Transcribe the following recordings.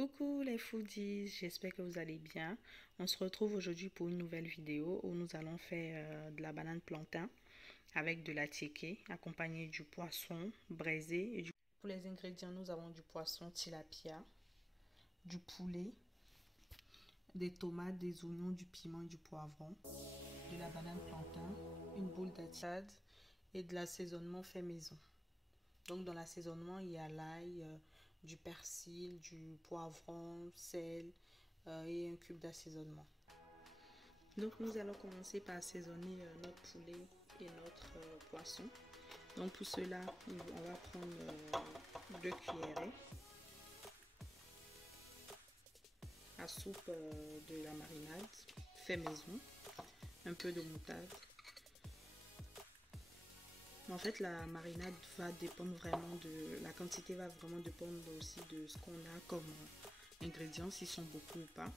Coucou les foodies, j'espère que vous allez bien. On se retrouve aujourd'hui pour une nouvelle vidéo où nous allons faire de la banane plantain avec de la tiéké accompagnée du poisson braisé. Et Pour les ingrédients, nous avons du poisson tilapia, du poulet, des tomates, des oignons, du piment et du poivron, de la banane plantain, une boule d'attiade et de l'assaisonnement fait maison. Donc dans l'assaisonnement, il y a l'ail, du persil, du poivron, sel et un cube d'assaisonnement. Donc nous allons commencer par assaisonner notre poulet et notre poisson. Donc pour cela, on va prendre 2 cuillerées à soupe de la marinade fait maison, un peu de moutarde. En fait, la marinade va dépendre vraiment de... La quantité va vraiment dépendre aussi de ce qu'on a comme ingrédients, s'ils sont beaucoup ou pas.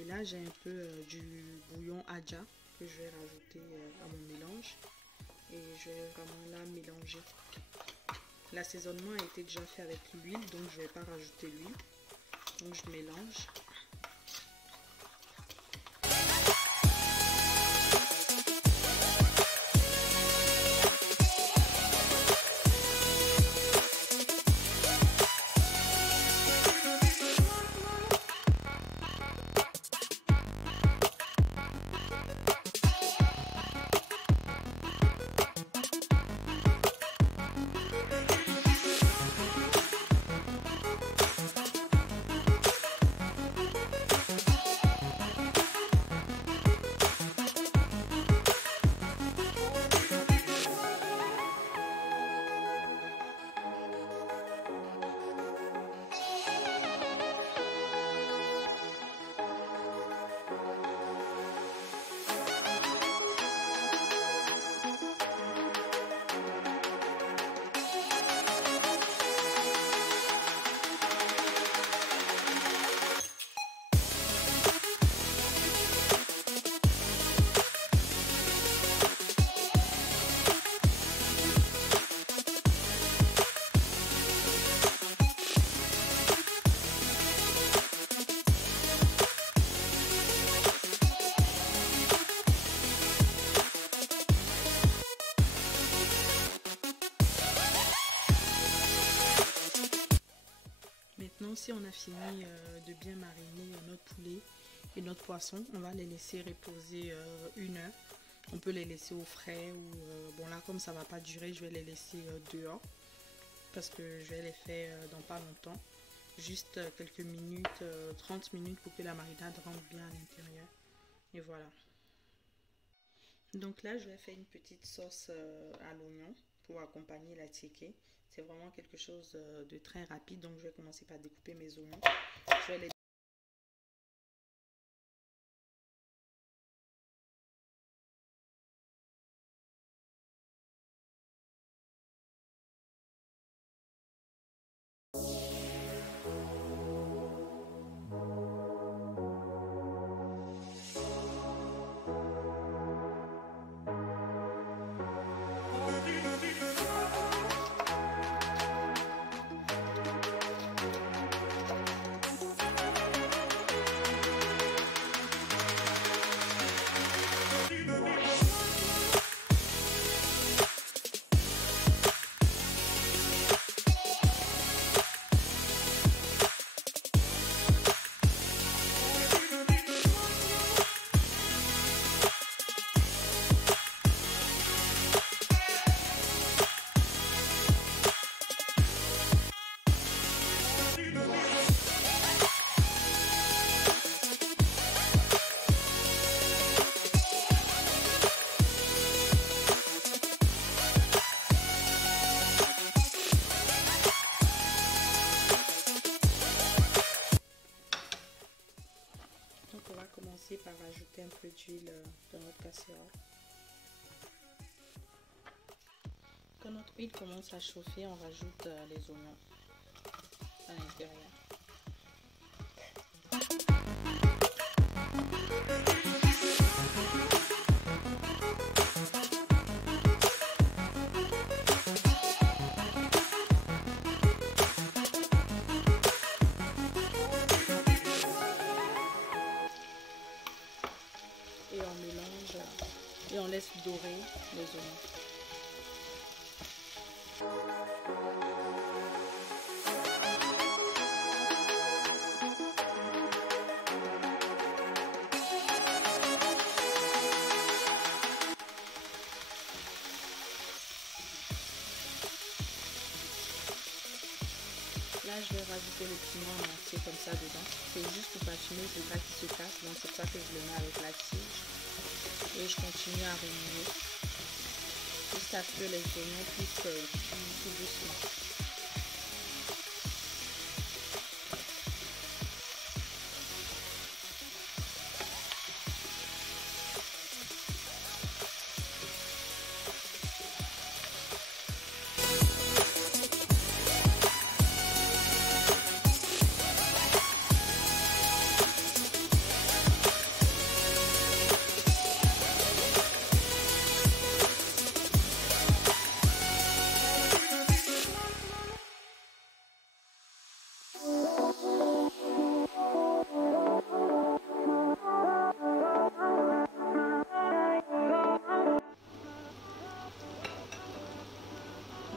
Et là, j'ai un peu du bouillon aja que je vais rajouter à mon mélange. Et je vais vraiment là mélanger. L'assaisonnement a été déjà fait avec l'huile, donc je ne vais pas rajouter l'huile. Donc je mélange. Maintenant, si on a fini de bien mariner notre poulet et notre poisson, on va les laisser reposer 1 heure. On peut les laisser au frais ou bon là comme ça va pas durer, je vais les laisser dehors parce que je vais les faire dans pas longtemps. Juste quelques minutes, 30 minutes pour que la marinade rentre bien à l'intérieur. Et voilà. Donc là, je vais faire une petite sauce à l'oignon pour accompagner la tiéké. C'est vraiment quelque chose de très rapide. Donc je vais commencer par découper mes oignons. Je vais les par rajouter un peu d'huile dans notre casserole. Quand notre huile commence à chauffer, on rajoute les oignons à l'intérieur. dorer les oignons. Là, je vais rajouter le piment en entier comme ça dedans. C'est juste pour pas fumer, c'est pas qui se casse. Donc c'est pour ça que je le mets avec la tige. Et je continue à remuer jusqu'à ce que les oignons puissent cuire tout doucement.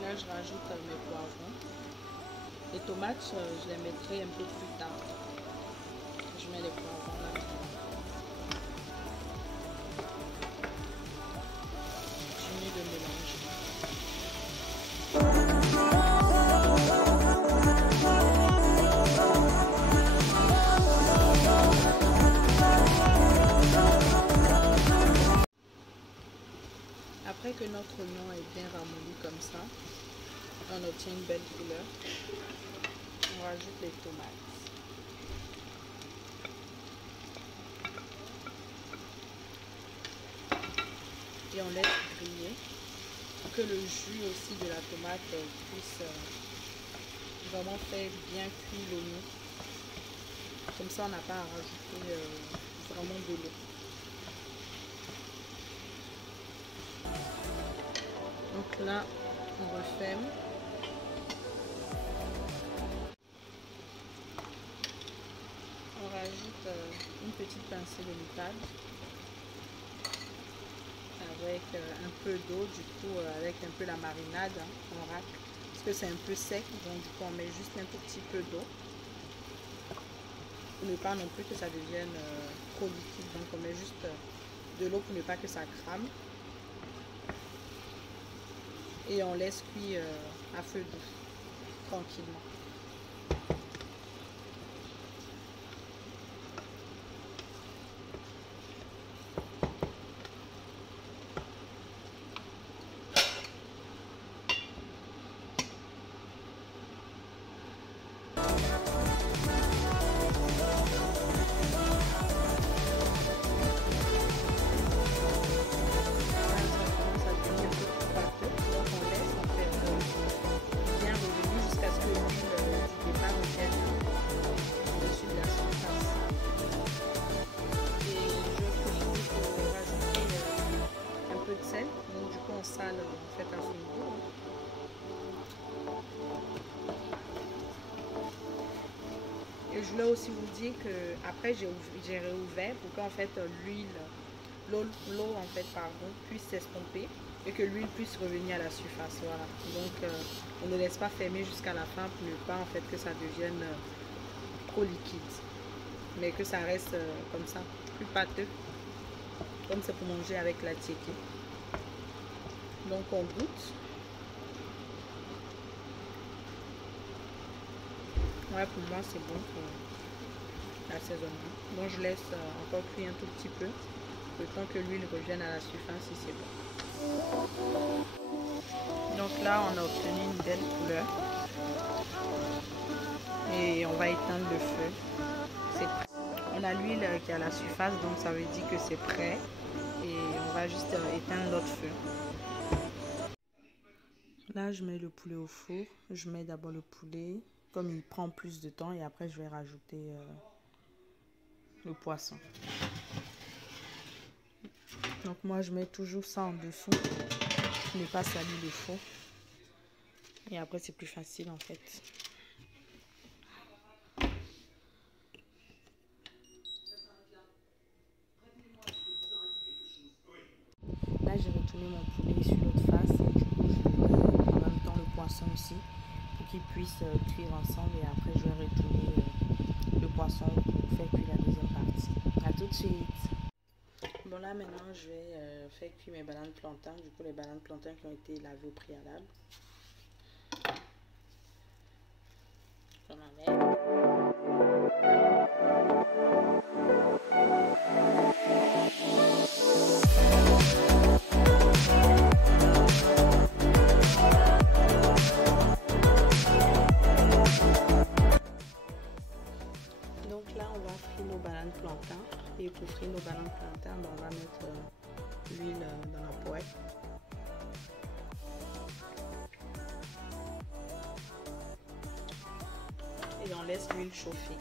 Là, je rajoute mes poivrons. Les tomates, je les mettrai un peu plus tard. Je mets les poivrons là. Je mets de mélanger. Après que notre oignon est bien ramolli comme ça, on obtient une belle couleur. On rajoute les tomates. Et on laisse griller pour que le jus aussi de la tomate puisse vraiment faire bien cuire l'oignon. Comme ça, on n'a pas à rajouter vraiment de l'eau. Donc là, on referme. On rajoute une petite pincée de moutarde avec un peu d'eau, du coup avec un peu la marinade, on racle parce que c'est un peu sec, donc du coup on met juste un tout petit peu d'eau pour ne pas non plus que ça devienne trop liquide, donc on met juste de l'eau pour ne pas que ça crame et on laisse cuire à feu doux tranquillement. Donc du coup on sale en fait à son goût. Et je voulais aussi vous dire que après j'ai réouvert pour qu'en fait l'eau en fait pardon puisse s'estomper et que l'huile puisse revenir à la surface. Voilà. Donc on ne laisse pas fermer jusqu'à la fin pour ne pas en fait que ça devienne trop liquide, mais que ça reste comme ça, plus pâteux, comme c'est pour manger avec la tiéké. Donc on goûte. Ouais, pour moi c'est bon pour l'assaisonnement. Donc je laisse encore cuire un tout petit peu, le temps que l'huile revienne à la surface, si c'est bon. Donc là on a obtenu une belle couleur. Et on va éteindre le feu. C'est prêt. On a l'huile qui est à la surface, donc ça veut dire que c'est prêt. Et on va juste éteindre notre feu. Là, je mets le poulet au four. Je mets d'abord le poulet, comme il prend plus de temps, et après je vais rajouter le poisson. Donc moi, je mets toujours ça en dessous pour ne pas salir le four. Et après, c'est plus facile en fait. Là, je retourner mon poulet sur l'autre face. Du coup, je vais en même temps le poisson aussi pour qu'ils puissent cuire ensemble. Et après, je vais retourner le poisson pour faire cuire la deuxième partie. A tout de suite. Bon, là maintenant, je vais faire cuire mes bananes plantains. Du coup, les bananes plantains qui ont été lavées au préalable. J'en enlève. Donc là, on va frire nos bananes plantains. Et pour frire nos bananes plantains, on va mettre l'huile dans la poêle. Et on laisse l'huile chauffer.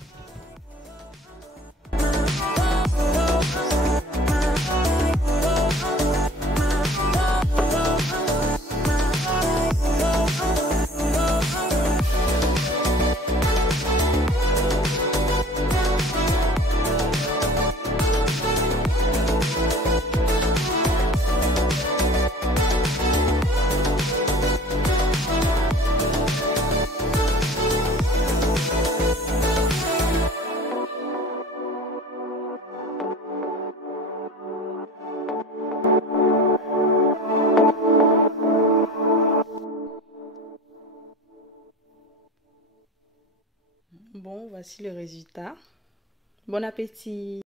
Bon, voici le résultat. Bon appétit!